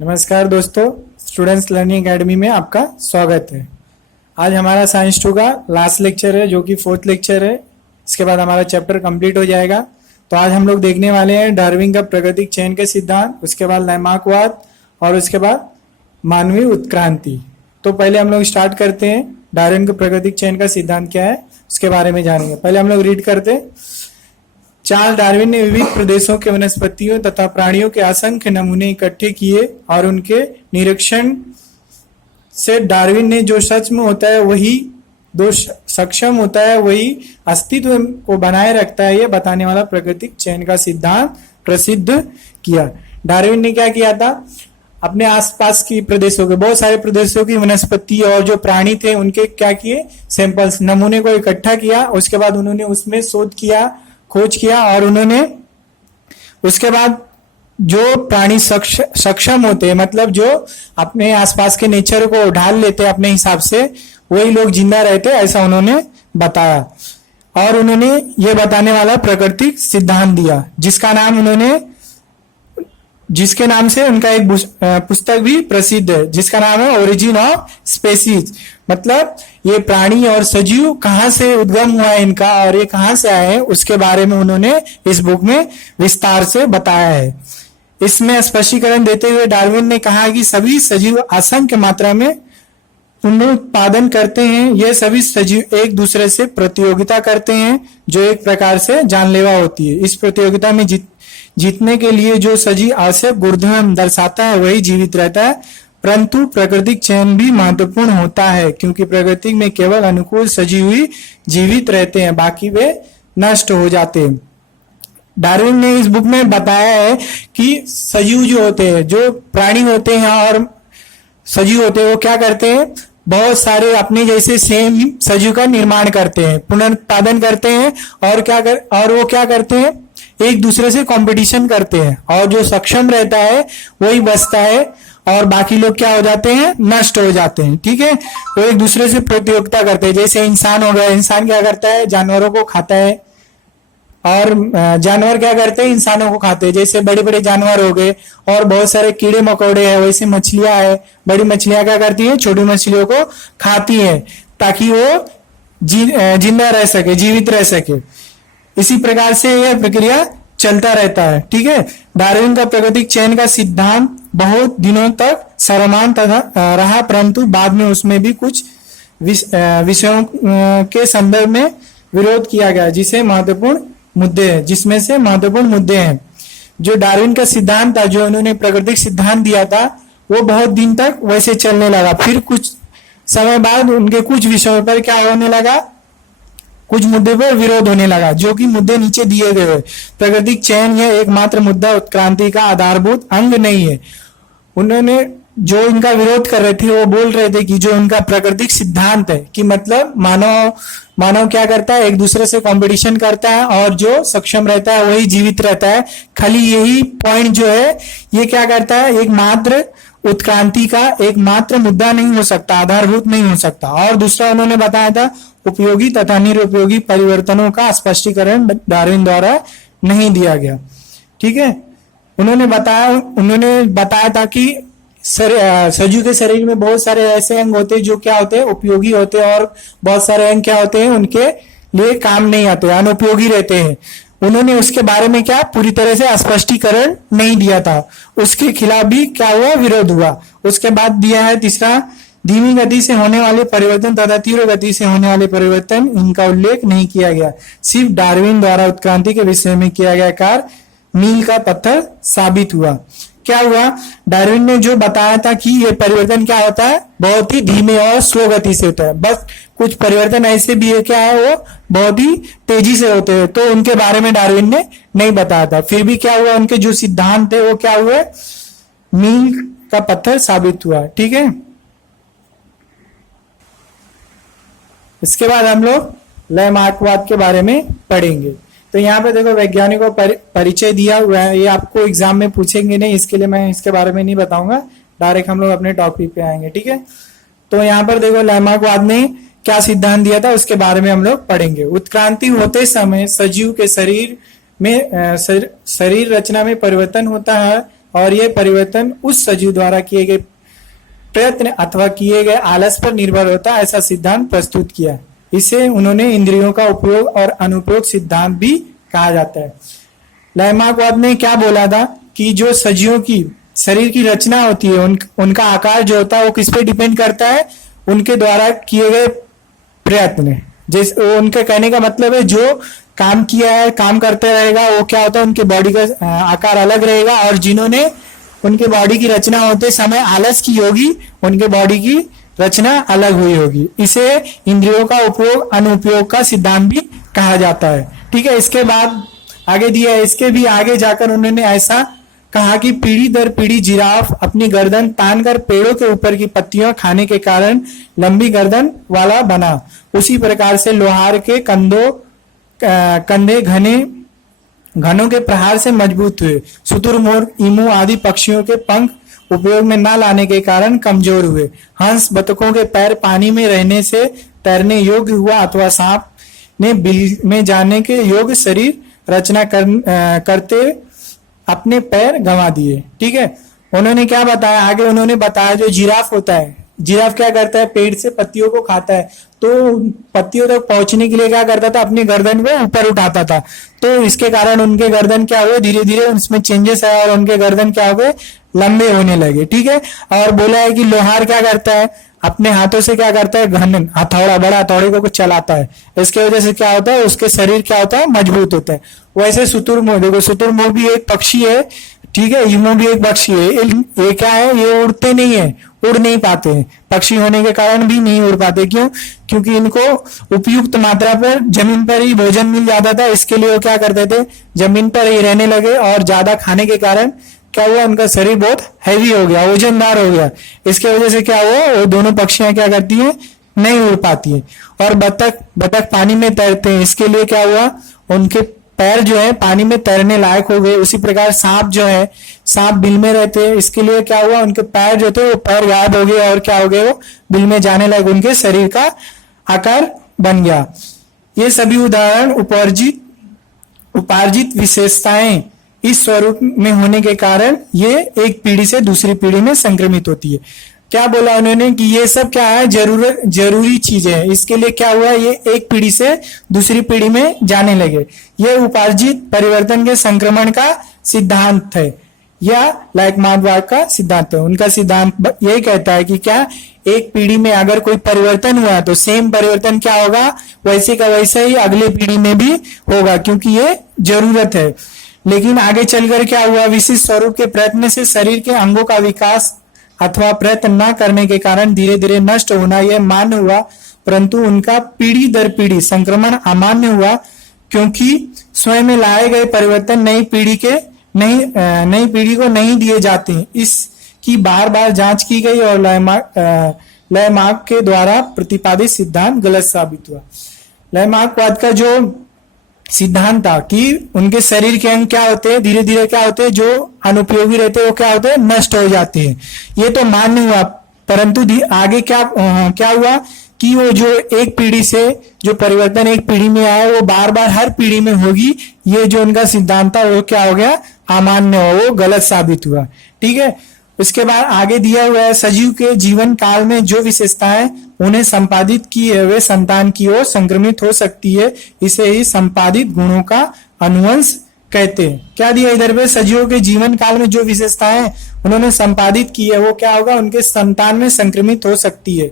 नमस्कार दोस्तों, students learning academy में आपका स्वागत है। आज हमारा साइंस 2 का लास्ट लेक्चर है जो कि फोर्थ लेक्चर है। इसके बाद हमारा चैप्टर कंप्लीट हो जाएगा। तो आज हम लोग देखने वाले हैं डार्विन का प्राकृतिक चयन के सिद्धांत, उसके बाद लैमार्कवाद और उसके बाद मानवीय उत्क्रांति। तो पहले हम लोग स्टार्ट करते हैं। डार्विन का प्राकृतिक चयन का सिद्धांत क्या है उसके बारे में जानेंगे। पहले हम लोग रीड करते हैं। चार्ल्स डार्विन ने विविध प्रदेशों के वनस्पतियों तथा प्राणियों के असंख्य नमूने इकट्ठे किए और उनके निरीक्षण से डार्विन ने जो सच में होता है वही जो सक्षम होता है वही अस्तित्व को बनाए रखता है, यह बताने वाला प्राकृतिक चयन का सिद्धांत प्रसिद्ध किया। डार्विन ने क्या किया था, अपने आसपास की प्रदेशों के बहुत सारे प्रदेशों की वनस्पति और जो प्राणी थे उनके क्या किए, सैंपल्स नमूने को इकट्ठा किया। उसके बाद उन्होंने उसमें शोध किया, खोज किया और उन्होंने उसके बाद जो प्राणी सक्षम होते हैं, मतलब जो अपने आसपास के नेचर को ढाल लेते हैं अपने हिसाब से, वही लोग जिंदा रहते हैं, ऐसा उन्होंने बताया। और उन्होंने ये बताने वाला प्राकृतिक सिद्धांत दिया जिसके नाम से उनका एक पुस्तक भी प्रसिद्ध है जिसका नाम है ओरिजिन ऑफ स्पेसीज। मतलब ये प्राणी और सजीव कहाँ से उद्गम हुआ है इनका और ये कहाँ से आए हैं उसके बारे में उन्होंने इस बुक में विस्तार से बताया है। इसमें स्पष्टीकरण देते हुए डार्विन ने कहा कि सभी सजीव असंख्य मात्रा में पुनरुत्पादन करते हैं। ये सभी सजीव एक दूसरे से प्रतियोगिता करते हैं जो एक प्रकार से जानलेवा होती है। इस प्रतियोगिता में जीतने के लिए जो सजीव आवश्यक गुणधर्म दर्शाता है वही जीवित रहता है। परंतु प्राकृतिक चयन भी महत्वपूर्ण होता है क्योंकि प्रकृति में केवल अनुकूल सजीव ही जीवित रहते हैं, बाकी वे नष्ट हो जाते हैं। डार्विन ने इस बुक में बताया है कि सजीव जो होते हैं, जो प्राणी होते हैं और सजीव होते हैं, वो क्या करते हैं, बहुत सारे अपने जैसे सेम सजीव का निर्माण करते हैं, पुनरुत्पादन करते हैं और वो क्या करते हैं, एक दूसरे से कंपटीशन करते हैं और जो सक्षम रहता है वही बचता है और बाकी लोग क्या हो जाते हैं, नष्ट हो जाते हैं। ठीक है, वो एक दूसरे से प्रतियोगिता करते हैं। जैसे इंसान हो गया, इंसान क्या करता है, जानवरों को खाता है और जानवर क्या करते हैं, इंसानों को खाते हैं। जैसे बड़े बड़े जानवर हो गए और बहुत सारे कीड़े मकोड़े हैं, वैसे मछलियां है, बड़ी मछलियां क्या करती है, छोटी मछलियों को खाती है ताकि वो जिंदा रह सके, जीवित रह सके। इसी प्रकार से यह प्रक्रिया चलता रहता है। ठीक है, डार्विन का प्राकृतिक चयन का सिद्धांत बहुत दिनों तक सर्वमान्य रहा, परंतु बाद में उसमें भी कुछ विषयों के संदर्भ में विरोध किया गया जिसमें से महत्वपूर्ण मुद्दे हैं। जो डार्विन का सिद्धांत था, जो उन्होंने प्राकृतिक सिद्धांत दिया था, वो बहुत दिन तक वैसे चलने लगा। फिर कुछ समय बाद उनके कुछ विषयों पर क्या होने लगा, कुछ मुद्दे पर विरोध होने लगा, जो कि मुद्दे नीचे दिए गए हैं। प्राकृतिक चयन यह एकमात्र मुद्दा उत्क्रांति का आधारभूत अंग नहीं है। उन्होंने जो इनका विरोध कर रहे थे वो बोल रहे थे कि जो उनका प्राकृतिक सिद्धांत है कि मतलब मानव क्या करता है, एक दूसरे से कंपटीशन करता है और जो सक्षम रहता है वही जीवित रहता है। खाली यही पॉइंट जो है ये क्या करता है, एकमात्र उत्क्रांति का एकमात्र मुद्दा नहीं हो सकता, आधारभूत नहीं हो सकता। और दूसरा उन्होंने बताया था उपयोगी तथा निरुपयोगी परिवर्तनों का स्पष्टीकरण डार्विन द्वारा नहीं दिया गया। ठीक है, उन्होंने बताया था कि सजीव के शरीर में बहुत सारे ऐसे अंग होते हैं जो क्या होते हैं, उपयोगी होते हैं और बहुत सारे अंग क्या होते हैं, उनके लिए काम नहीं आते, अनुपयोगी रहते हैं। उन्होंने उसके बारे में क्या पूरी तरह से स्पष्टीकरण नहीं दिया था, उसके खिलाफ भी क्या हुआ, विरोध हुआ। उसके बाद दिया है तीसरा, धीमी गति से होने वाले परिवर्तन तथा तीव्र गति से होने वाले परिवर्तन, इनका उल्लेख नहीं किया गया। सिर्फ डार्विन द्वारा उत्क्रांति के विषय में किया गया कार्य मील का पत्थर साबित हुआ। क्या हुआ, डार्विन ने जो बताया था कि ये परिवर्तन क्या होता है, बहुत ही धीमे और स्लो गति से होता है। बस कुछ परिवर्तन ऐसे भी है क्या है, वो बहुत ही तेजी से होते हैं, तो उनके बारे में डार्विन ने नहीं बताया था। फिर भी क्या हुआ, उनके जो सिद्धांत थे वो क्या हुए, मील का पत्थर साबित हुआ। ठीक है, इसके बाद हम लोग लैमार्कवाद के बारे में पढ़ेंगे। तो यहाँ पे देखो वैज्ञानिकों को परिचय दिया हुआ है, ये आपको एग्जाम में पूछेंगे नहीं, इसके लिए मैं इसके बारे में नहीं बताऊंगा, डायरेक्ट हम लोग अपने टॉपिक पे आएंगे। ठीक है, तो यहाँ पर देखो लैमार्कवाद ने क्या सिद्धांत दिया था उसके बारे में हम लोग पढ़ेंगे। उत्क्रांति होते समय सजीव के शरीर रचना में परिवर्तन होता है और ये परिवर्तन उस सजीव द्वारा किए गए प्रयत्न अथवा किए गए आलस पर निर्भर होता है, ऐसा सिद्धांत प्रस्तुत किया। इसे उन्होंने इंद्रियों का उपयोग और अनुपयोग सिद्धांत भी कहा जाता है। लयमार्कवाद ने क्या बोला था कि जो सजीवों की शरीर की रचना होती है, उनका आकार जो होता है वो किस पे डिपेंड करता है, उनके द्वारा किए गए प्रयत्न। जिस उनके कहने का मतलब है जो काम किया है, काम करते रहेगा, वो क्या होता है, उनके बॉडी का आकार अलग रहेगा, और जिन्होंने उनके बॉडी की रचना होते समय आलस की होगी, उनके बॉडी की रचना अलग हुई होगी। इसे इंद्रियों का उपयोग अनुपयोग का सिद्धांत भी कहा जाता है। ठीक है, इसके बाद आगे दिया है, इसके भी आगे जाकर उन्होंने ऐसा कहा कि पीढ़ी दर पीढ़ी जिराफ अपनी गर्दन तानकर पेड़ों के ऊपर की पत्तियां खाने के कारण लंबी गर्दन वाला बना। उसी प्रकार से लोहार के कंधे घनों के प्रहार से मजबूत हुए। शुतुरमुर्ग, ईमू आदि पक्षियों के पंख उपयोग में न लाने के कारण कमजोर हुए। हंस, बतखों के पैर पानी में रहने से तैरने योग्य हुआ, अथवा सांप ने बिल में जाने के योग्य शरीर रचना करते अपने पैर गंवा दिए। ठीक है, उन्होंने क्या बताया आगे, उन्होंने बताया जो जिराफ होता है, जिराफ क्या करता है, पेड़ से पत्तियों को खाता है, तो पत्तियों तक पहुंचने के लिए क्या करता था, अपनी गर्दन को ऊपर उठाता था। तो इसके कारण उनके गर्दन क्या हुए, धीरे धीरे उसमें चेंजेस आया और उनके गर्दन क्या हो गए, लंबे होने लगे। ठीक है, और बोला है कि लोहार क्या करता है, अपने हाथों से क्या करता है, घन हथौड़ा, बड़ा हथौड़े को कुछ चलाता है। इसके वजह से क्या होता है, उसके शरीर क्या होता है, मजबूत होता है। वैसे शुतुरमुर्ग, देखो शुतुरमुर्ग भी एक पक्षी है, ठीक है, ईमू भी एक पक्षी है। ये क्या है, ये उड़ते नहीं है, उड़ नहीं पाते हैं, पक्षी होने के कारण भी नहीं उड़ पाते। क्यों? क्योंकि इनको उपयुक्त मात्रा पर जमीन पर ही भोजन मिल जाता था, इसके लिए वो क्या करते थे, जमीन पर ही रहने लगे, और ज्यादा खाने के कारण क्या हुआ, उनका शरीर बहुत हैवी हो गया, वजनदार हो गया। इसके वजह से क्या हुआ, वो दोनों पक्षियां क्या करती हैं, नहीं उड़ पाती है। और बतख पानी में तैरते हैं, इसके लिए क्या हुआ, उनके पैर जो है पानी में तैरने लायक हो गए। उसी प्रकार सांप जो है, सांप बिल में रहते हैं, इसके लिए क्या हुआ, उनके पैर जो थे वो पैर गायब हो गए, और क्या हो गए, वो बिल में जाने लायक उनके शरीर का आकार बन गया। ये सभी उदाहरण उपार्जित विशेषताएं इस स्वरूप में होने के कारण ये एक पीढ़ी से दूसरी पीढ़ी में संक्रमित होती है। क्या बोला उन्होंने कि ये सब क्या है, जरूरी चीजें है। इसके लिए क्या हुआ, ये एक पीढ़ी से दूसरी पीढ़ी में जाने लगे। ये उपार्जित परिवर्तन के संक्रमण का सिद्धांत है, या लयमार्कवाद का सिद्धांत है। उनका सिद्धांत यही कहता है कि क्या, एक पीढ़ी में अगर कोई परिवर्तन हुआ तो सेम परिवर्तन क्या होगा, वैसे का वैसे ही अगले पीढ़ी में भी होगा, क्योंकि ये जरूरत है। लेकिन आगे चलकर क्या हुआ, विशिष्ट स्वरूप के प्रयत्न से शरीर के अंगों का विकास अथवा प्रयत्न न करने के कारण धीरे धीरे नष्ट होना यह मान्य हुआ, परंतु उनका पीढ़ी दर पीढ़ी संक्रमण अमान्य हुआ, क्योंकि स्वयं में लाए गए परिवर्तन नई पीढ़ी को नहीं दिए जाते। इसकी बार बार जांच की गई और लयमार्क के द्वारा प्रतिपादित सिद्धांत गलत साबित हुआ। लयमार्कवाद का जो सिद्धांत था कि उनके शरीर के अंग क्या होते हैं, धीरे धीरे क्या होते हैं, जो अनुपयोगी रहते हैं वो क्या होते हैं, नष्ट हो जाते हैं। ये तो मान्य हुआ, परंतु आगे क्या हुआ कि वो जो एक पीढ़ी से जो परिवर्तन एक पीढ़ी में आया, वो बार बार हर पीढ़ी में होगी। ये जो उनका सिद्धांत था वो क्या हो गया, अमान्य हो, वो गलत साबित हुआ। ठीक है, उसके बाद आगे दिया हुआ है, सजीव के जीवन काल में जो विशेषताएं उन्हें संपादित की है वे संतान की ओर संक्रमित हो सकती है। इसे ही संपादित गुणों का अनुवंश कहते हैं। क्या दिया इधर पे, सजीवों के जीवन काल में जो विशेषताएं उन्होंने संपादित की है वो क्या होगा, उनके संतान में संक्रमित हो सकती है,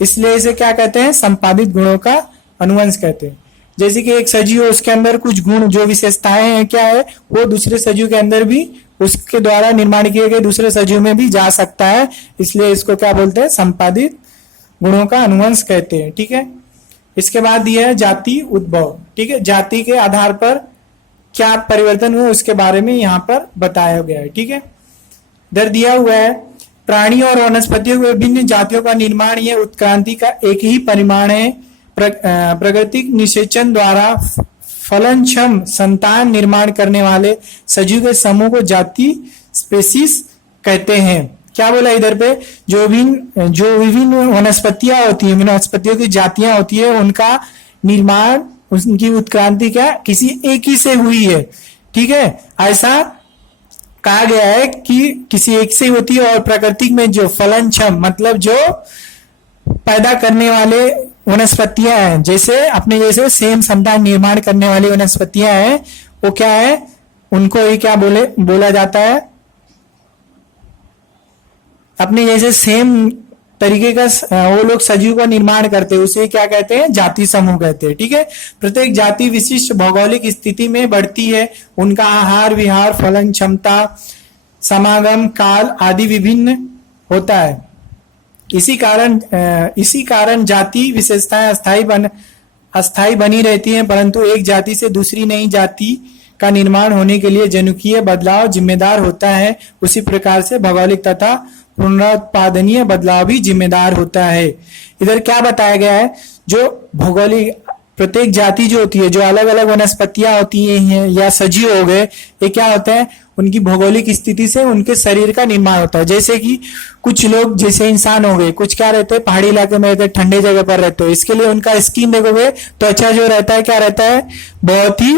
इसलिए इसे क्या कहते हैं, संपादित गुणों का अनुवंश कहते हैं। जैसे कि एक सजीव, उसके अंदर कुछ गुण जो विशेषताएं हैं क्या है, वो दूसरे सजीव के अंदर भी उसके द्वारा निर्माण किए गए दूसरे सजीव में भी जा सकता है, इसलिए इसको क्या बोलते हैं, संपादित गुणों का अनुवंश कहते हैं। ठीक है, इसके बाद दिया है जाति उद्भव। ठीक है, जाति के आधार पर क्या परिवर्तन हुए उसके बारे में यहाँ पर बताया गया है। ठीक है, इधर दिया हुआ है, प्राणी और वनस्पतियों के विभिन्न जातियों का निर्माण यह उत्क्रांति का एक ही परिमाण है। प्राकृतिक निषेचन द्वारा फलनक्षम संतान निर्माण करने वाले सजीव के समूह को जाति स्पेसीज कहते हैं। क्या बोला इधर पे, जो विभिन्न वनस्पतियां होती है, वनस्पतियों की जातियां होती है, उनका निर्माण, उनकी उत्क्रांति क्या किसी एक ही से हुई है। ठीक है, ऐसा कहा गया है कि किसी एक से होती है, और प्राकृतिक में जो फलनक्षम मतलब जो पैदा करने वाले वनस्पतियां हैं, जैसे अपने जैसे सेम संतान निर्माण करने वाली वनस्पतियां हैं, वो क्या है, उनको ये क्या बोला जाता है, अपने जैसे सेम तरीके का वो लोग सजीव का निर्माण करते हैं, उसे क्या कहते हैं, जाति समूह कहते हैं। ठीक है, प्रत्येक जाति विशिष्ट भौगोलिक स्थिति में बढ़ती है, उनका आहार विहार फलन क्षमता समागम काल आदि विभिन्न होता है। इसी कारण जाति विशेषताएं अस्थायी बनी रहती हैं, परंतु एक जाति से दूसरी नई जाति का निर्माण होने के लिए जनुकीय बदलाव जिम्मेदार होता है। उसी प्रकार से भौगोलिक तथा पुनरुत्पादनीय बदलाव भी जिम्मेदार होता है। इधर क्या बताया गया है, जो भौगोलिक प्रत्येक जाति जो होती है, जो अलग अलग वनस्पतियां होती हैं या सजीव हो गए, ये क्या होता है, उनकी भौगोलिक स्थिति से उनके शरीर का निर्माण होता है। जैसे कि कुछ लोग जैसे इंसान हो गए, कुछ क्या रहते हैं, पहाड़ी इलाके में रहते हैं, ठंडे जगह पर रहते हैं, इसके लिए उनका स्किन देखोगे त्वचा जो रहता है क्या रहता है, बहुत ही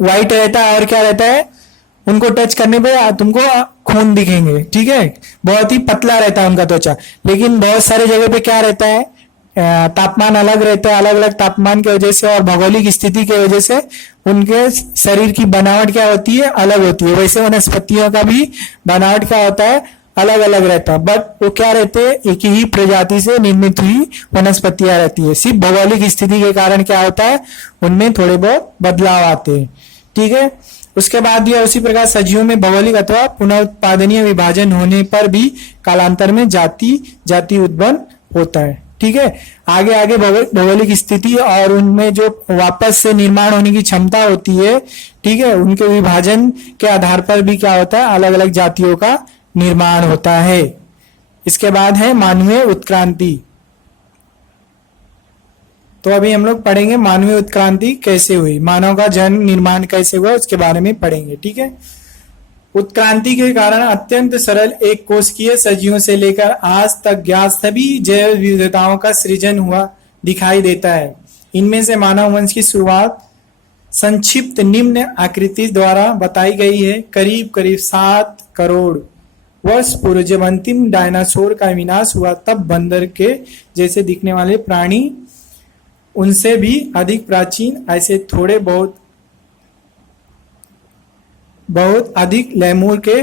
व्हाइट रहता है, और क्या रहता है, उनको टच करने पे तुमको खून दिखेंगे। ठीक है, बहुत ही पतला रहता है उनका त्वचा। लेकिन बहुत सारे जगह पे क्या रहता है, तापमान अलग रहता है, अलग अलग तापमान की वजह से और भौगोलिक स्थिति की वजह से उनके शरीर की बनावट क्या होती है, अलग होती है। वैसे वनस्पतियों का भी बनावट क्या होता है, अलग अलग रहता है, बट वो क्या रहते हैं, एक ही प्रजाति से निर्मित हुई वनस्पतियां रहती है। सिर्फ भौगोलिक स्थिति के कारण क्या होता है, उनमें थोड़े बहुत बदलाव आते हैं। ठीक है, उसके बाद यह उसी प्रकार सजीवों में भौगोलिक अथवा पुनरुत्पादनीय विभाजन होने पर भी कालांतर में जाति उत्पन्न होता है। ठीक है, आगे आगे भौगोलिक स्थिति और उनमें जो वापस से निर्माण होने की क्षमता होती है, ठीक है, उनके विभाजन के आधार पर भी क्या होता है, अलग अलग जातियों का निर्माण होता है। इसके बाद है मानवीय उत्क्रांति। तो अभी हम लोग पढ़ेंगे मानवीय उत्क्रांति कैसे हुई, मानव का जन्म निर्माण कैसे हुआ, उसके बारे में पढ़ेंगे। ठीक है, उत्क्रांति के कारण अत्यंत सरल एक कोशिकीय सजीवों से लेकर आज तक ज्ञात सभी जैव विविधताओं का सृजन हुआ दिखाई देता है। इनमें से मानव वंश की शुरुआत संक्षिप्त निम्न आकृति द्वारा बताई गई है। करीब करीब 7 करोड़ वर्ष पूर्व जब अंतिम डायनासोर का विनाश हुआ, तब बंदर के जैसे दिखने वाले प्राणी उनसे भी अधिक प्राचीन ऐसे थोड़े बहुत अधिक लेमूर के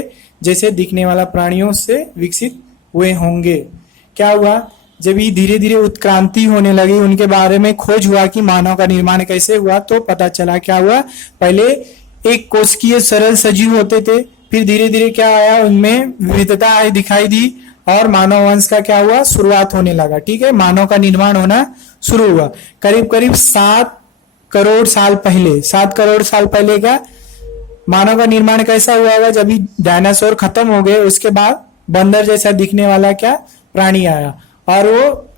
जैसे दिखने वाला प्राणियों से विकसित हुए होंगे। क्या हुआ, जब ये धीरे धीरे उत्क्रांति होने लगी, उनके बारे में खोज हुआ कि मानव का निर्माण कैसे हुआ, तो पता चला क्या हुआ, पहले एक कोशिकीय सरल सजीव होते थे, फिर धीरे धीरे क्या आया, उनमें विविधता दिखाई दी और मानव वंश का क्या हुआ, शुरुआत होने लगा। ठीक है, मानव का निर्माण होना शुरू हुआ करीब करीब 7 करोड़ साल पहले। 7 करोड़ साल पहले का मानव का निर्माण कैसा हुआ होगा, जब डायनासोर खत्म हो गए, उसके बाद बंदर जैसा दिखने वाला क्या प्राणी आया, और वो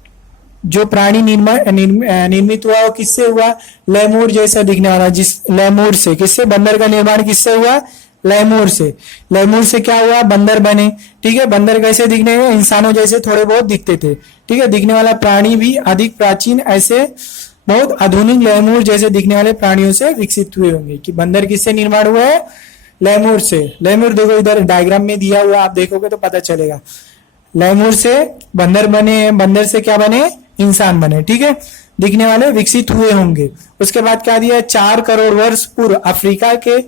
जो प्राणी निर्मित हुआ वो किससे हुआ, लेमूर जैसा दिखने वाला, जिस लेमूर से किससे बंदर का निर्माण किससे हुआ, लेमूर से। लेमूर से क्या हुआ, बंदर बने। ठीक है, बंदर कैसे दिखने हुए, इंसानों जैसे थोड़े बहुत दिखते थे। ठीक है, दिखने वाला प्राणी भी अधिक प्राचीन ऐसे बहुत आधुनिक लेमूर जैसे दिखने वाले प्राणियों से विकसित हुए होंगे। कि बंदर किससे निर्माण हुआ है, लेमूर से। लेमूर देखो इधर डायग्राम में दिया हुआ, आप देखोगे तो पता चलेगा। लेमूर से बंदर बने, बंदर से क्या बने, इंसान बने। ठीक है, दिखने वाले विकसित हुए होंगे। उसके बाद क्या दिया, 4 करोड़ वर्ष पूर्व अफ्रीका के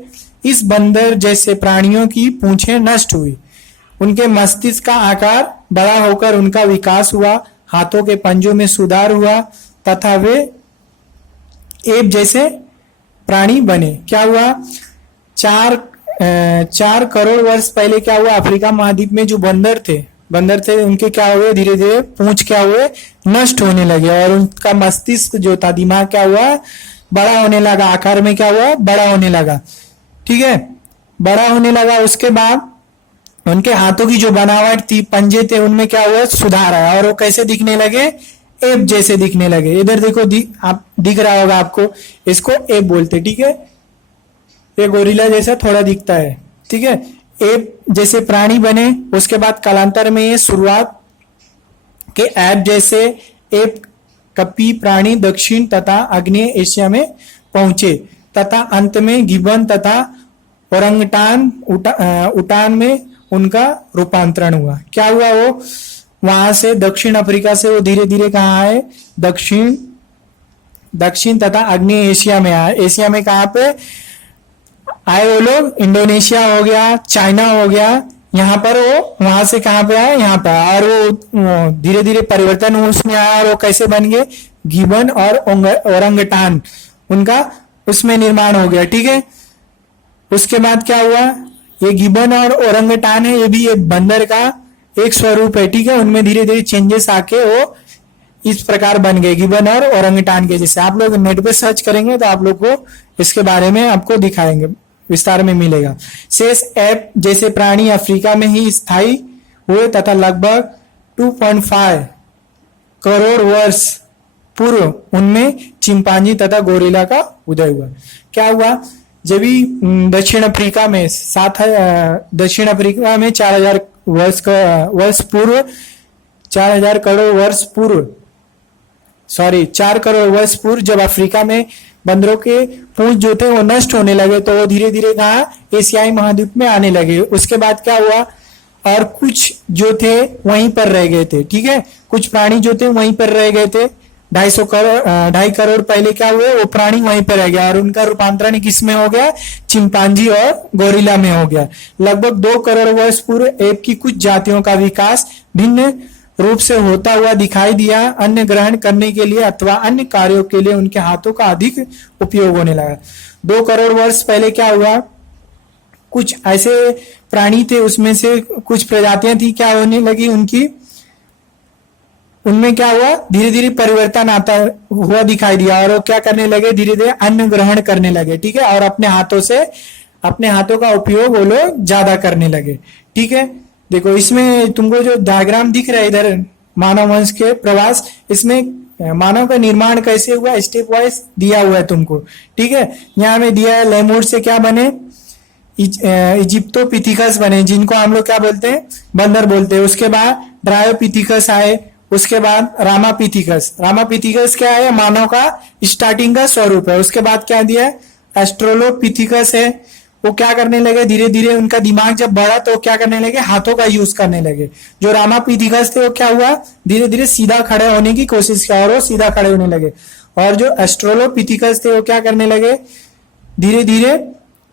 इस बंदर जैसे प्राणियों की पूंछें नष्ट हुई, उनके मस्तिष्क का आकार बड़ा होकर उनका विकास हुआ, हाथों के पंजों में सुधार हुआ तथा वे एप जैसे प्राणी बने। क्या हुआ, 4 करोड़ वर्ष पहले क्या हुआ, अफ्रीका महाद्वीप में जो बंदर थे उनके क्या हुए, धीरे धीरे पूंछ क्या हुए, नष्ट होने लगे, और उनका मस्तिष्क जो था, दिमाग क्या हुआ, बड़ा होने लगा, आकार में क्या हुआ, बड़ा होने लगा। ठीक है, बड़ा होने लगा। उसके बाद उनके हाथों की जो बनावट थी, पंजे थे, उनमें क्या हुआ, सुधार आया, और वो कैसे दिखने लगे, एप जैसे दिखने लगे। इधर देखो, आप दिख रहा होगा आपको, इसको एप बोलते। ठीक है, ये गोरिल्ला जैसा थोड़ा दिखता है। ठीक है, एप जैसे प्राणी बने। उसके बाद कालांतर में ये शुरुआत के एप जैसे एप कपी प्राणी दक्षिण तथा आग्नेय एशिया में पहुंचे, तथा अंत में गिबन तथा ओरंगटान उटान में उनका रूपांतरण हुआ। क्या हुआ, वो वहां से दक्षिण अफ्रीका से वो धीरे धीरे कहाँ आए, दक्षिण तथा आग्नेय एशिया में आए। एशिया में कहाँ पे आए वो लोग, इंडोनेशिया हो गया, चाइना हो गया, यहाँ पर वो वहां से कहाँ पे आए, यहाँ पे आए। और वो धीरे धीरे परिवर्तन उसमें आया और वो कैसे बन गए, गिबन और ओरंगटान, उनका उसमें निर्माण हो गया। ठीक है, उसके बाद क्या हुआ, ये गिबन और ओरंगटान है, ये भी एक बंदर का एक स्वरूप है। ठीक है, उनमें धीरे धीरे चेंजेस आके वो इस प्रकार बन गए, गिबन और ओरंगटान के जैसे। आप लोग नेट पे सर्च करेंगे तो आप लोग को इसके बारे में आपको दिखाएंगे, विस्तार में मिलेगा। शेष ऐप जैसे प्राणी अफ्रीका में ही स्थायी हुए तथा लगभग 2.5 करोड़ वर्ष पूर्व उनमें चिंपांजी तथा गोरिल्ला का उदय हुआ। क्या हुआ, जब भी दक्षिण अफ्रीका में 4000 वर्ष पूर्व, 4000 करोड़ वर्ष पूर्व, 4 करोड़ वर्ष पूर्व जब अफ्रीका में बंदरों के पूंछ जो थे वो नष्ट होने लगे, तो वो धीरे धीरे कहाँ, एशियाई महाद्वीप में आने लगे। उसके बाद क्या हुआ, और कुछ जो थे वहीं पर रह गए थे। ठीक है, कुछ प्राणी जो थे वहीं पर रह गए थे। 2.5 करोड़ पहले क्या हुए, वो प्राणी वहीं पर रह गया और उनका रूपांतरण किस में हो गया, चिंपांजी और गोरिल्ला में हो गया। लगभग 2 करोड़ वर्ष पूर्व एप की कुछ जातियों का विकास भिन्न रूप से होता हुआ दिखाई दिया। अन्न ग्रहण करने के लिए अथवा अन्य कार्यों के लिए उनके हाथों का अधिक उपयोग होने लगा। 2 करोड़ वर्ष पहले क्या हुआ, कुछ ऐसे प्राणी थे, उसमें से कुछ प्रजातियां थी, क्या होने लगी उनकी, उनमें क्या हुआ, धीरे धीरे परिवर्तन आता हुआ दिखाई दिया और वो क्या करने लगे, धीरे धीरे अन्न ग्रहण करने लगे। ठीक है, और अपने हाथों का उपयोग वो लोग ज्यादा करने लगे। ठीक है, देखो इसमें तुमको जो डायग्राम दिख रहा है इधर, मानव वंश के प्रवास, इसमें मानव का निर्माण कैसे हुआ स्टेप वाइज दिया हुआ है तुमको। ठीक है, यहाँ में दिया है लेमूर से क्या बने, इजिप्टोपिथिकस बने, जिनको हम लोग क्या बोलते हैं, बंदर बोलते हैं। उसके बाद ड्रायोपिथिकस आए, उसके बाद रामापिथिकस क्या है, मानव का स्टार्टिंग का स्वरूप है। उसके बाद क्या दिया है, एस्ट्रोलोपिथिकस है। वो क्या करने लगे, धीरे धीरे उनका दिमाग जब बढ़ा तो क्या करने लगे, हाथों का यूज करने लगे। जो रामापिथिकस थे वो क्या हुआ, धीरे धीरे सीधा खड़े होने की कोशिश किया और वो सीधा खड़े होने लगे। और जो एस्ट्रोलोपिथिकस थे वो क्या करने लगे, धीरे धीरे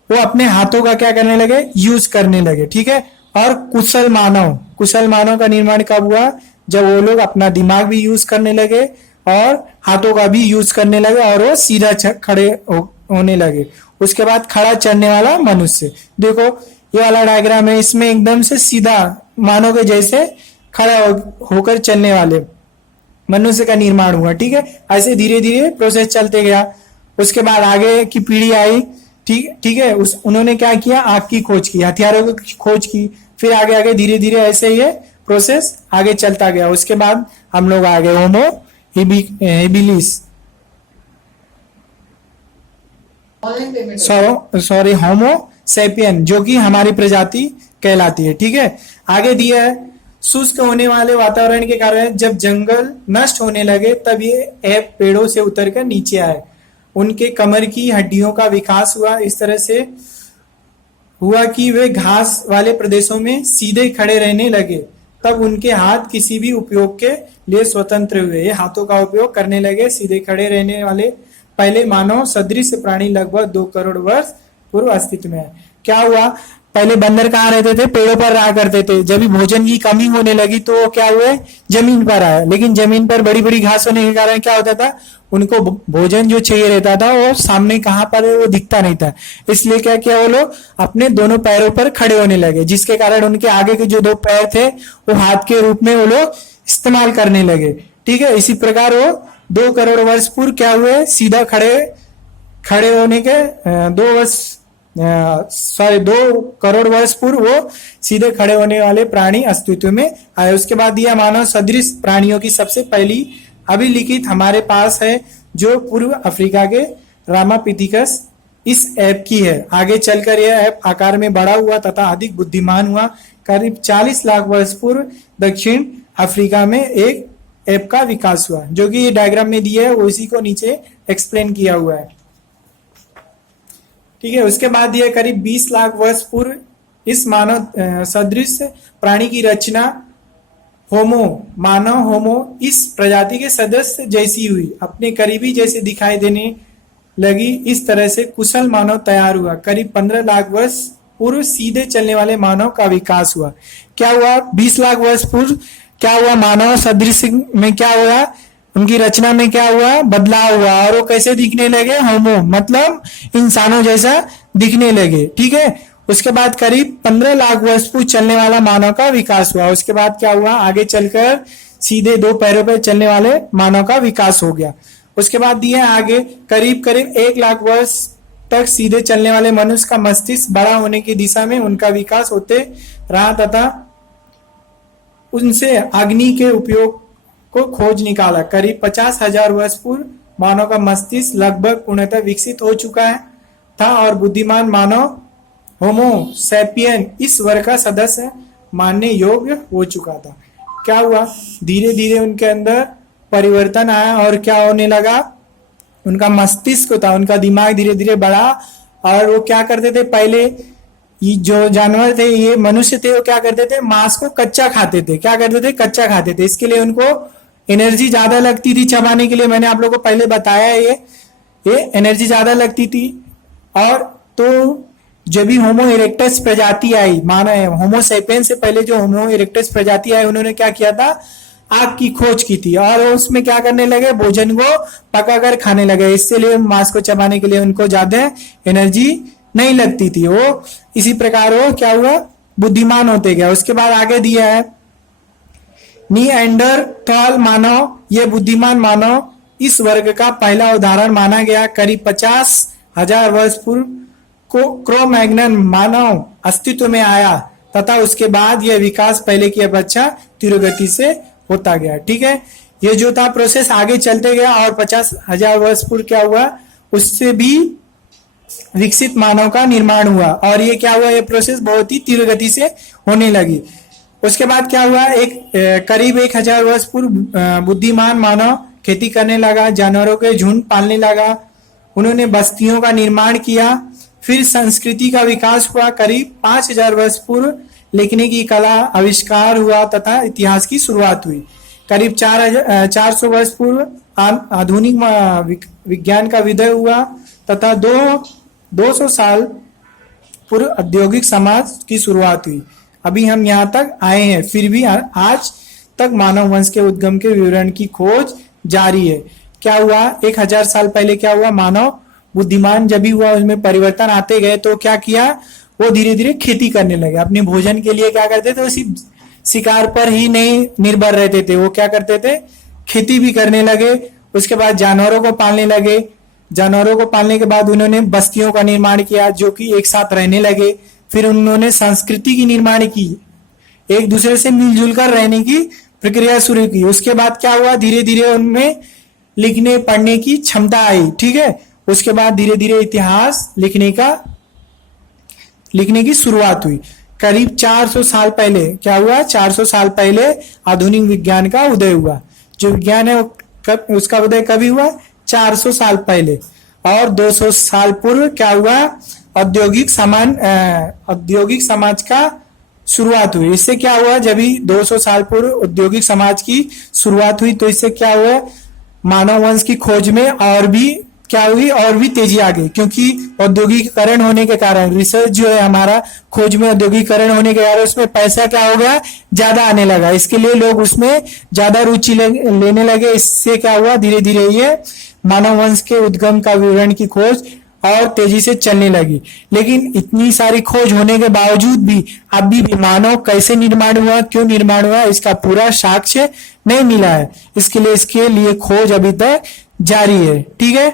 वो अपने हाथों का क्या करने लगे, यूज करने लगे। ठीक है, और कुशल मानव का निर्माण कब हुआ, जब वो लोग अपना दिमाग भी यूज करने लगे और हाथों का भी यूज करने लगे और वो सीधा खड़े होने लगे। उसके बाद खड़ा चलने वाला मनुष्य, देखो ये वाला डायग्राम है, इसमें एकदम से सीधा मानव के जैसे खड़ा होकर चलने वाले मनुष्य का निर्माण हुआ। ठीक है, ऐसे धीरे धीरे प्रोसेस चलते गया। उसके बाद आगे की पीढ़ी आई। ठीक है, उन्होंने क्या किया, आग की खोज की, हथियारों की खोज की, फिर आगे आगे धीरे धीरे ऐसे ये प्रोसेस आगे चलता गया। उसके बाद हम लोग आ गए होमो हेबिलिस, होमो सेपियन, जो कि हमारी प्रजाति कहलाती है। ठीक है, आगे दिया है, शुष्क होने वाले वातावरण के कारण जब जंगल नष्ट होने लगे तब ये ऐप पेड़ों से उतरकर नीचे आए। उनके कमर की हड्डियों का विकास हुआ, इस तरह से हुआ कि वे घास वाले प्रदेशों में सीधे खड़े रहने लगे। तब उनके हाथ किसी भी उपयोग के लिए स्वतंत्र हुए, ये हाथों का उपयोग करने लगे। सीधे खड़े रहने वाले पहले मानव सदृश प्राणी लगभग 2 करोड़ वर्ष पूर्व अस्तित्व में है। क्या हुआ, पहले बंदर कहाँ रहते थे, पेड़ों पर रहा करते थे। जब भी भोजन की कमी होने लगी तो वो क्या हुए, जमीन पर आए। लेकिन जमीन पर बड़ी बड़ी घास होने के कारण क्या होता था, उनको भोजन जो चाहिए रहता था वो सामने कहाँ पर है वो दिखता नहीं था। इसलिए क्या किया, वो लोग अपने दोनों पैरों पर खड़े होने लगे, जिसके कारण उनके आगे के जो 2 पैर थे वो हाथ के रूप में वो लोग इस्तेमाल करने लगे। ठीक है, इसी प्रकार वो 2 करोड़ वर्ष पूर्व क्या हुए, सीधा खड़े होने के 2 करोड़ वर्ष पूर्व वो सीधे खड़े होने वाले प्राणी अस्तित्व में आए। उसके बाद यह मानव सदृश प्राणियों की सबसे पहली अभिलिखित हमारे पास है, जो पूर्व अफ्रीका के रामापिथिकस इस ऐप की है। आगे चलकर यह ऐप आकार में बड़ा हुआ तथा अधिक बुद्धिमान हुआ। करीब 40 लाख वर्ष पूर्व दक्षिण अफ्रीका में एक ऐप का विकास हुआ, जो कि ये डायग्राम में दिया है, वो इसी को नीचे एक्सप्लेन किया हुआ है। ठीक है। उसके बाद दिया करीब 20 लाख वर्ष पूर्व इस मानव सदृश प्राणी की रचना मानव होमो इस प्रजाति के सदस्य जैसी हुई, अपने करीबी जैसे दिखाई देने लगी। इस तरह से कुशल मानव तैयार हुआ। करीब 15 लाख वर्ष पूर्व सीधे चलने वाले मानव का विकास हुआ। क्या हुआ? 20 लाख वर्ष पूर्व क्या हुआ? मानव सदृश में क्या हुआ? उनकी रचना में क्या हुआ? बदलाव हुआ, और वो कैसे दिखने लगे? होमो मतलब इंसानों जैसा दिखने लगे। ठीक है। उसके बाद करीब 15 लाख वर्ष पूर्व चलने वाला मानव का विकास हुआ। उसके बाद क्या हुआ? आगे चलकर सीधे 2 पैरों पर चलने वाले मानव का विकास हो गया। उसके बाद दिए आगे करीब 1 लाख वर्ष तक सीधे चलने वाले मनुष्य का मस्तिष्क बड़ा होने की दिशा में उनका विकास होते रहा तथा उनसे अग्नि के उपयोग को खोज निकाला। करीब 50,000 वर्ष पूर्व मानव का मस्तिष्क लगभग पूर्णतः विकसित हो चुका है था और बुद्धिमान मानव होमो सैपियन इस वर्ग का सदस्य मानने योग्य हो चुका था। क्या हुआ? धीरे धीरे उनके अंदर परिवर्तन आया और क्या होने लगा? उनका मस्तिष्क था, उनका दिमाग धीरे धीरे बढ़ा। और वो क्या करते थे? पहले ये जो जानवर थे, ये मनुष्य थे, वो क्या करते थे? मांस को कच्चा खाते थे। क्या करते थे? कच्चा खाते थे। इसके लिए उनको एनर्जी ज्यादा लगती थी चबाने के लिए। मैंने आप लोगों को पहले बताया ये एनर्जी ज्यादा लगती थी। और तो जब भी होमो इरेक्टस प्रजाति आई, माना है होमो सेपियन से पहले जो होमो इरेक्टस प्रजाति आई, उन्होंने क्या किया था? आग की खोज की थी और उसमें क्या करने लगे? भोजन को पकाकर खाने लगे। इससे लिए मांस को चबाने के लिए उनको ज्यादा एनर्जी नहीं लगती थी। वो इसी प्रकार वो क्या हुआ? बुद्धिमान होते गया। उसके बाद आगे दिया है निएंडरथॉल मानव, ये बुद्धिमान मानव इस वर्ग का पहला उदाहरण माना गया। करीब 50,000 वर्ष पूर्व को क्रो-मैग्नन मानव अस्तित्व में आया तथा उसके बाद यह विकास पहले की अपेक्षा तीव्र गति से होता गया। ठीक है। ये जो था प्रोसेस आगे चलते गया और 50,000 वर्ष पूर्व क्या हुआ? उससे भी विकसित मानव का निर्माण हुआ और ये क्या हुआ? ये प्रोसेस बहुत ही तीव्र गति से होने लगी। उसके बाद क्या हुआ? करीब 1,000 वर्ष पूर्व बुद्धिमान मानव खेती करने लगा, जानवरों के झुंड पालने लगा, उन्होंने बस्तियों का निर्माण किया। फिर संस्कृति का विकास हुआ। करीब 5,000 वर्ष पूर्व लिखने की कला आविष्कार हुआ तथा इतिहास की शुरुआत हुई। करीब 400 वर्ष पूर्व आधुनिक विज्ञान का विदय हुआ तथा 200 साल पूर्व औद्योगिक समाज की शुरुआत हुई। अभी हम यहाँ तक आए हैं, फिर भी आज तक मानव वंश के उद्गम के विवरण की खोज जारी है। क्या हुआ? 1,000 साल पहले क्या हुआ? मानव बुद्धिमान जब भी हुआ, उसमें परिवर्तन आते गए तो क्या किया? वो धीरे धीरे खेती करने लगे। अपने भोजन के लिए क्या करते थे? वो सिर्फ शिकार पर ही नहीं निर्भर रहते थे, वो क्या करते थे? खेती भी करने लगे। उसके बाद जानवरों को पालने लगे। जानवरों को पालने के बाद उन्होंने बस्तियों का निर्माण किया जो कि एक साथ रहने लगे। फिर उन्होंने संस्कृति की निर्माण की, एक दूसरे से मिलजुल कर रहने की प्रक्रिया शुरू की। उसके बाद क्या हुआ? धीरे धीरे उनमें लिखने पढ़ने की क्षमता आई। ठीक है। उसके बाद धीरे धीरे इतिहास लिखने की शुरुआत हुई। करीब 400 साल पहले क्या हुआ? 400 साल पहले आधुनिक विज्ञान का उदय हुआ। जो विज्ञान है उसका उदय कभी हुआ? 400 साल पहले। और 200 साल पूर्व क्या हुआ? औद्योगिक समाज का शुरुआत हुई। इससे क्या हुआ? जब भी 200 साल पूर्व औद्योगिक समाज की शुरुआत हुई तो इससे क्या हुआ? मानव वंश की खोज में और भी क्या हुई? और भी तेजी आ गई, क्योंकि औद्योगिकरण होने के कारण रिसर्च जो है हमारा, खोज में औद्योगिकरण होने के कारण उसमें पैसा क्या हो गया? ज्यादा आने लगा। इसके लिए लोग उसमें ज्यादा रुचि लेने लगे। इससे क्या हुआ? धीरे धीरे ये मानव वंश के उद्गम का विवरण की खोज और तेजी से चलने लगी। लेकिन इतनी सारी खोज होने के बावजूद भी अभी भी मानव कैसे निर्माण हुआ, क्यों निर्माण हुआ, इसका पूरा साक्ष्य नहीं मिला है। इसके लिए खोज अभी तक जारी है। ठीक है।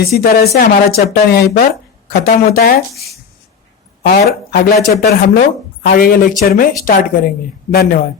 इसी तरह से हमारा चैप्टर यहीं पर खत्म होता है और अगला चैप्टर हम लोग आगे के लेक्चर में स्टार्ट करेंगे। धन्यवाद।